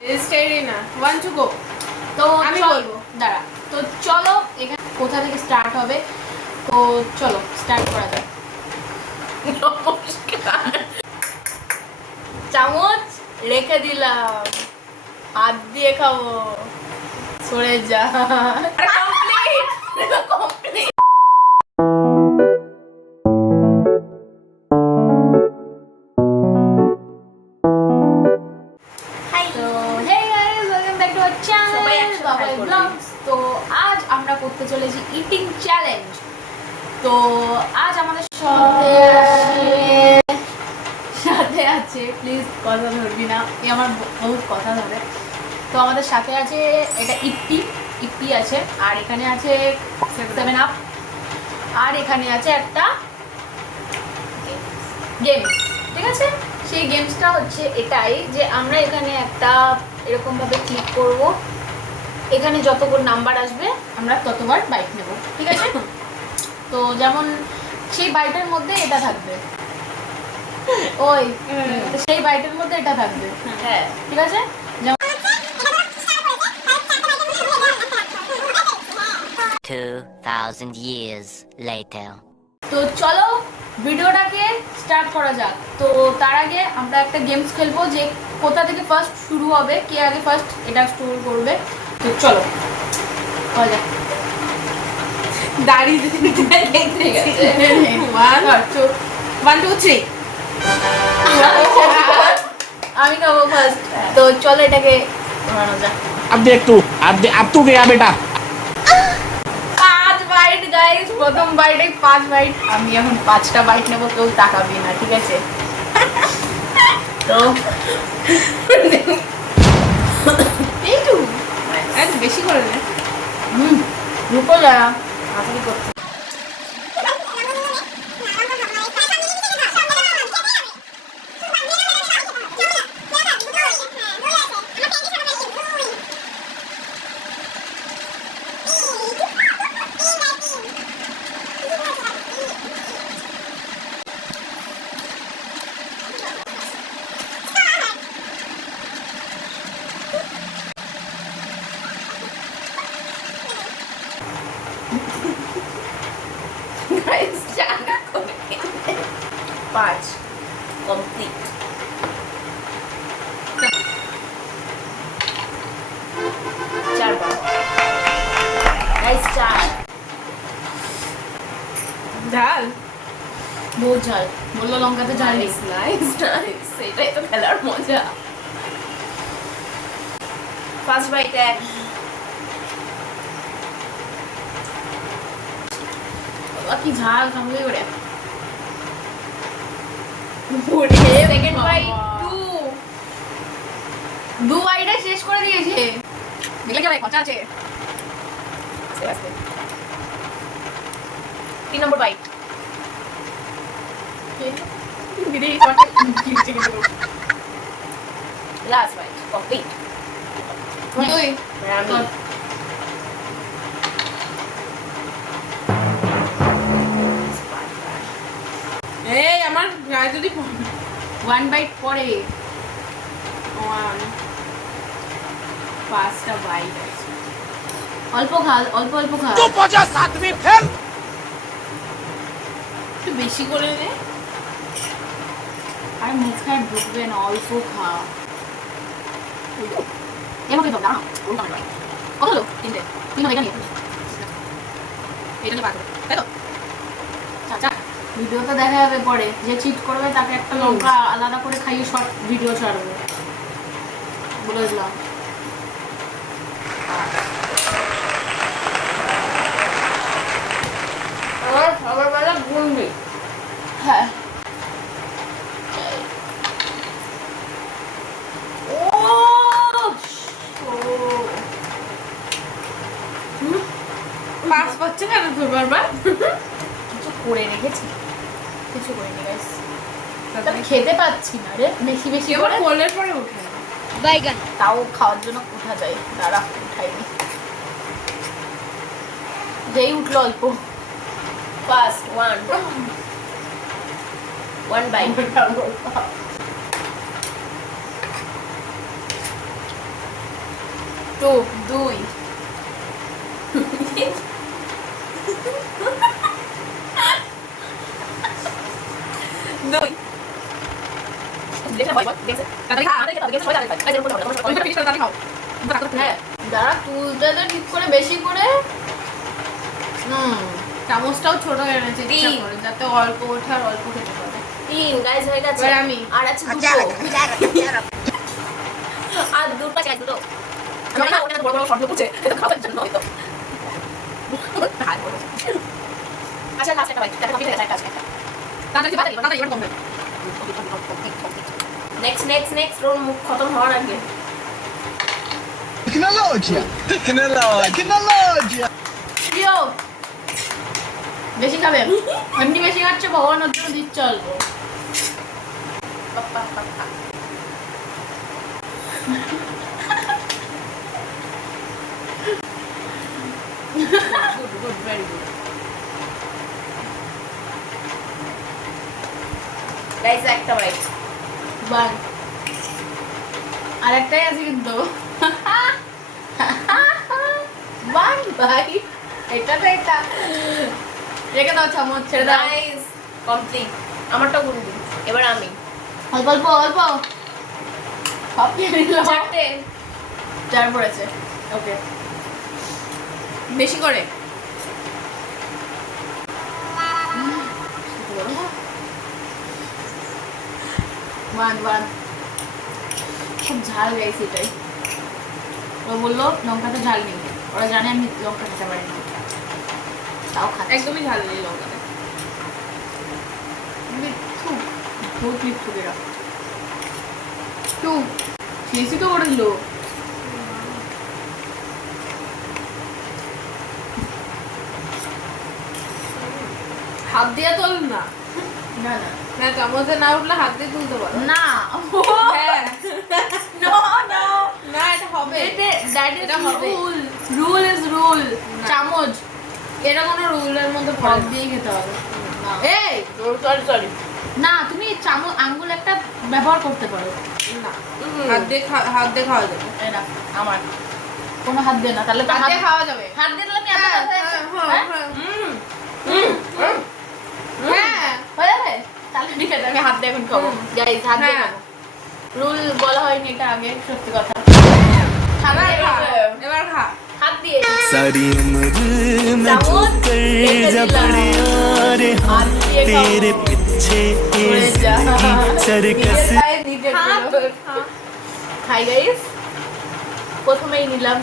Steady না, one to go. তো আমি বলবো। দাঁড়া, তো চলো এখানে কোথা থেকে স্টার্ট হবে, তো চলো স্টার্ট করা যাক। নমস্কার। চামচ রেখে দিলাম, হাত দিয়ে খাবো, সরে যা। Complete complete. তো আজ আমরা করতে চলেছি ইটিং চ্যালেঞ্জ। তো আজ আমাদের সাথে আছে, প্লিজ কথা ধরবি না, এ আমার বহুত কথা ধরে। তো আমাদের সাথে আছে এটা ইপ্পি আছে, আর এখানে আছে 7 আপ, আর এখানে আছে একটা গেমস। ঠিক আছে, সেই গেমসটা হচ্ছে এটাই যে আমরা এখানে একটা এরকমভাবে ক্লিক করব, এখানে যতবার নাম্বার আসবে আমরা ততবার বাইক নেব। ঠিক আছে, তো যেমন সেই বাইটের মধ্যে এটা থাকবে, ওই সেই বাইটের মধ্যে এটা থাকবে। হ্যাঁ, ঠিক আছে, 2000 years later. তো চলো ভিডিওটাকে স্টার্ট করা যাক। তো তার আগে আমরা একটা গেমস খেলবো যে কোথা থেকে ফার্স্ট শুরু হবে, কে আগে ফার্স্ট এটা স্টোর করবে। তো চলো করা যাক। দাঁড়িয়ে ঠিক আছে, 1 2 3। আমি খাবো ফার্স্ট, তো চলো এটাকে বানানো যাক। अब तू गया बेटा। 5 বাইট গাইস, প্রথম বাইটে 5 বাইট। আমি এখন 5টা বাইট নেবো, কেউ তাকাবি না, ঠিক আছে? তো এইটু বেশি করে নে। রুকো যারা হাসি করছে। গাইস জানা করে 5 কমপ্লিট। গাইস 4 ঝাল বহুত ঝাল, বললো লঙ্কাতে ঝাল নেই। নাইস নাইস, এটাই তো খেলার মজা। ফার্স্ট বাইট এক। বাবা কি ঝাল, খামলে করে। Second byte 2। 2 বাইটে শেষ করে দিয়েছে। দেখলে কি ভাই খরচা আছে। 3 নম্বর বাইট। Last bite complete. তুই আমি এই আমার গায়ে যদি 1 বাইট পরে 5টা বাইট আছে। অল্প খা, অল্প অল্প খা। तू 50 आदमी फेल। একটু বেশি করে নে। আর মুখে আর ঢুকবে না, অল্প খা। এমকে দাও না, ওরকম নয়। কত হলো? 3টে। 3 হবে, এটা নিয়ে। এটা নিয়ে পারবো, তাই তো? চাচা ভিডিও তো দেখা যাবে পরে, যে চিট করবে তাকে একটা লঙ্কা আলাদা করে খাইয়ে শর্ট ভিডিও ছাড়বে, বলে দিলাম। আমার সকালবেলা ঘুমবি। হ্যাঁ, পাস পাচ্ছে কেন তোর বারবার? কিছু করে রেখেছি, কিছু করে নি গাইস। তবে খেতে পাচ্ছি না রে, বেশি বেশি এবার করে। কোলের পরে উঠে বাইগান তাও খাওয়ার জন্য উঠা যায়, দাঁড়া উঠাইনি। যেই উঠলো অল্প। First 1 byte. 2 2 হ্যাঁ যারা তুলতে তো ঠিক করে বেশি করে চামচটাও ছোট এনেছে ইচ্ছা তিন। করে, যাতে অল্প ওঠে আর অল্প খেতে পারে। 3 গাইস হয়ে গেছে এবার আমি। আর আছে দুটো আর দুটো চাই দুটো আমি না ওটা বড় বড় শর্ট করছে এটা খাবার জন্য হয়তো আচ্ছা লাস্ট একটা ভাই একটা কপি থেকে একটা আছে তাড়াতাড়ি এবার কমবে। নেক্সট রোল মুখ খতম হওয়ার আগে Tecnologia! Tecnologia! প্রিয় বেশি খাবে এমনি বেশি খাচ্ছে ভগবানের জন্য দিচ্ছে অল্প গুড ভেরি গুড। গাইস একটা বাইট বান আরেকটাই আছে কিন্তু বান ভাই এটা তো এটা রেখে দাও চামচ, ছেড়ে দাও। গাইস কমপ্লিট আমারটাও করে দিন এবার আমি অল্প অল্প অল্প সব খেয়ে নিল। চারটে চার পড়েছে ওকে, বেশি করে। বান খুব ঝাল গাইছে এটাই ও বললো লঙ্কাতে ঝাল নেই, ওরা জানে আমি লঙ্কা খেতে পারি না, তাও খাচ্ছে। একদমই ঝাল নেই লঙ্কাতে। মিঠু, বহুত মিঠু এরা। টু খেয়েছি তো করে দিল। হাত দিয়ে তোল না। না না না, চামচে না উঠলে হাত দিয়ে তুলতে পারো। না হ্যাঁ, নো নো না এটা হবে। দ্যাট এটা ইজ হবে। রুল ইজ রুল না। চামচ এটা কোনো রুলের মধ্যে হাত পড়ে না। দিয়ে খেতে হবে না। এই সরি না তুমি চামচ আঙ্গুল একটা ব্যবহার করতে পারো না, হাত দিয়ে হাত দিয়ে খাওয়া যাবে। এই না আমার কোনো হাত দিয়ে না তাহলে তো হাত দিয়ে খাওয়া যাবে। হাত দিয়ে দিলে আমি এত হ্যাঁ, কথা হ্যাঁ, হ্যাঁ হ্যাঁ, হয়ে যাবে তাহলে ঠিক আছে আমি হাত দিয়ে এখন খাবো গাইস হাত দিয়ে হ্যাঁ। খাবো রুল বলা হয়নি এটা আগে সত্যি কথা হাত এবার দিয়ে খা, খাবে। এবার খা। হাত দিয়ে सारी उम्र मैं चामच, ठोकर एक जा दिला। पड़े हाँ हाथ দিয়ে तेरे खाओ। पीछे ये उड़े जा। जिंदगी सर्कस নিজের পায়ে নিজে খা, দিল। খা। খাই গাইস প্রথমেই নিলাম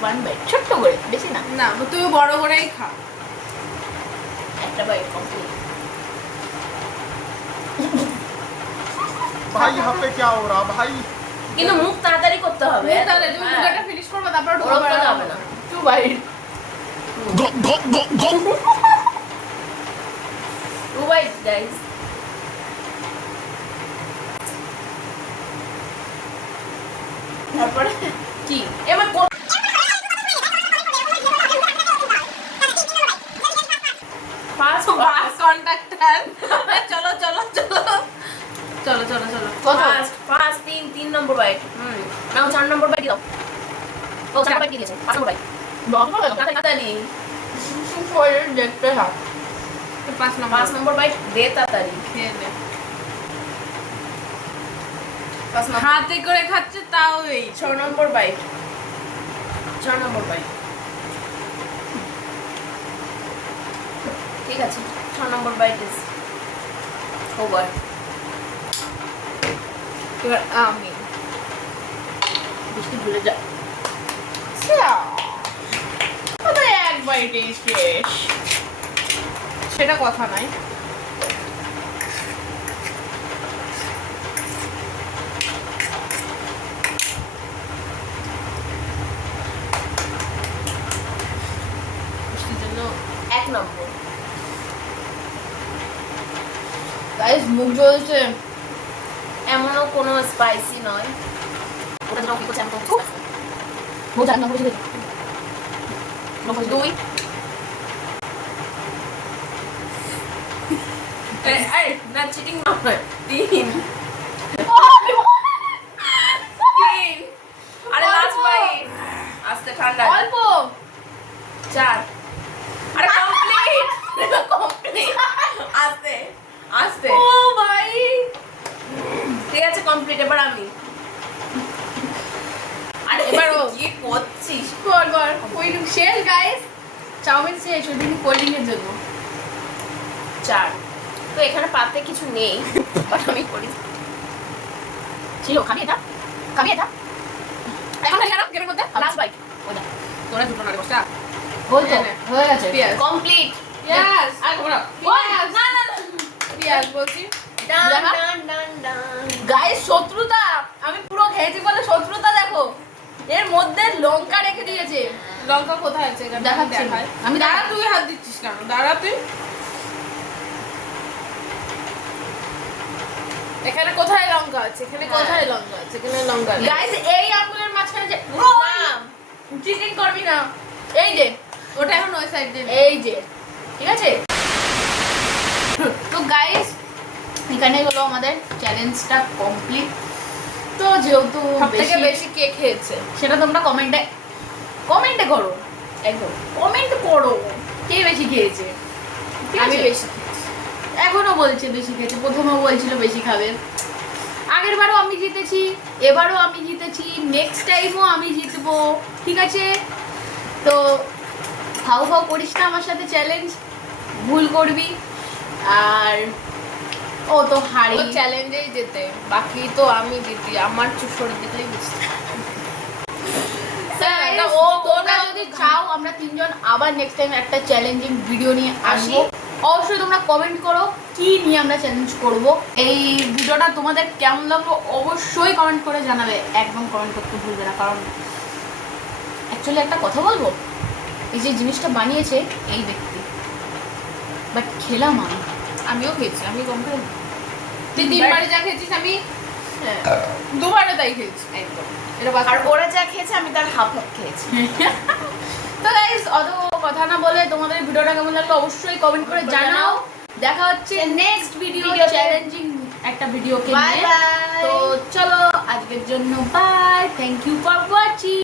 ওয়ান বাইট ছোট্ট করে বেশি না না, তুই বড় করেই খা। একটা বাইট কমপ্লিট भाई यहाँ पे क्या हो रहा भाई কিন্তু মুখ তাড়াতাড়ি করতে হবে তাহলে তুমি হ্যাঁ। দুটোটা ফিনিশ করবে, তারপর ওরকম করতে হবে না টু বাইট गो गो गो गो টু বাইট গাইস তারপরে কি? এবার ফার্স্ট বাস কন্ট্রাক্টর। চলো চলো চলো চলো চলো চলো। ফার্স্ট তিন নম্বর বাইট নাও 4 নম্বর বাইট দাও ও 4 বাইট দিয়েছে 5 নম্বর বাইট তাড়াতাড়ি পরে দেখতে হবে 5 নম্বর বাইট দে তাড়াতাড়ি খেয়ে নে। 5 নম্বর হাতে করে খাচ্ছে তাও এই 6 নম্বর বাইট 6 নম্বর বাইট ঠিক আছে 6 নম্বর বাইট ইজ ওভার এবার আমি বৃষ্টি ভুলে যা কোথায় এক বাইটেই শেষ, সেটা কথা নাই। বৃষ্টির জন্য 1 নম্বর গাইস মুখ জ্বলছে। এমনও কোনো স্পাইসি নয় ওটা যখন কি করছে আমি তো বহুত রান্না করেছি। 2 এই না চিটিং না 3 আরে লাস্ট বাইট আস্তে ও ভাই ঠিক আছে কমপ্লিট এবার আমি আর এবার ও কি করছিস কর ওই শেষ গাইস চাউমিন শেষ ওই দিন কোল্ড ড্রিঙ্কের জন্য 4 তো এখানে পাতে কিছু নেই বাট আমি করি ছিল খাবি এটা এখন কেন কেন করতে লাস্ট বাইট ওটা তোরা দুটো না রে বসা ওই তো হ্যাঁ। হয়ে গেছে পিয়াজ কমপ্লিট Yes. আর বড় পিয়াজ। না পিয়াজ বলছি ডান দেখা। ডান ডান ডান গাইস শত্রুতা আমি পুরো খেয়েছি বলে শত্রুতা দেখো এর মধ্যে লঙ্কা রেখে দিয়েছে লঙ্কা কোথায় আছে এখানে দেখাচ্ছি। দেখাই আমি আমি দাঁড়া দেখাই। তুই হাত দিচ্ছিস কেন দাঁড়া তুই এখানে কোথায় লঙ্কা আছে এখানে কোথায় লঙ্কা আছে এখানে লঙ্কা নেই। গাইস এই আঙ্গুলের মাঝখানে যে না চিকেন করবি না এই যে ওটা এখন ওই সাইড দিয়ে নে। এই যে ঠিক আছে তো গাইস এখানে হলো আমাদের চ্যালেঞ্জটা কমপ্লিট তো যেহেতু সবথেকে বেশি কে খেয়েছে সেটা তোমরা কমেন্টে করো একদম কমেন্ট করো কে বেশি খেয়েছে ঠিক আমি আছে? বেশি খেয়েছি এখনো বলছে বেশি খেয়েছে প্রথমেও বলছিল বেশি খাবে আগের বারও আমি জিতেছি এবারও আমি জিতেছি নেক্সট টাইমও আমি জিতবো ঠিক আছে তো ফাউ করিস না আমার সাথে চ্যালেঞ্জ ভুল করবি আর ও তো হারি ও চ্যালেঞ্জেই যেতে বাকি তো আমি জিতি আমার চুষড়ে দিতেই বুঝতে Guys, এটা তোমরা যদি চাও আমরা তিনজন আবার নেক্সট টাইম একটা চ্যালেঞ্জিং ভিডিও নিয়ে আসবো অবশ্যই তোমরা কমেন্ট করো কি নিয়ে আমরা চ্যালেঞ্জ করব এই ভিডিওটা তোমাদের কেমন লাগলো অবশ্যই কমেন্ট করে জানাবে একদম কমেন্ট করতে ভুলবে না কারণ অ্যাকচুয়ালি একটা কথা বলবো এই যে জিনিসটা বানিয়েছে এই ব্যক্তি বাট খেলাম আমি আমিও খেয়েছি আমি কম খাই তুই But- তিনবারে যা খেয়েছিস আমি দুবারে তাই খেয়েছি একদম এটা আর ওরা যা খেয়েছে আমি তার হাফ খেয়েছি তো গাইস অত কথা না বলে তোমাদের ভিডিওটা কেমন লাগলো অবশ্যই কমেন্ট করে জানাও দেখা হচ্ছে নেক্সট ভিডিও চ্যালেঞ্জিং একটা ভিডিওকে Bye নিয়ে bye. তো চলো আজকের জন্য bye thank you for watching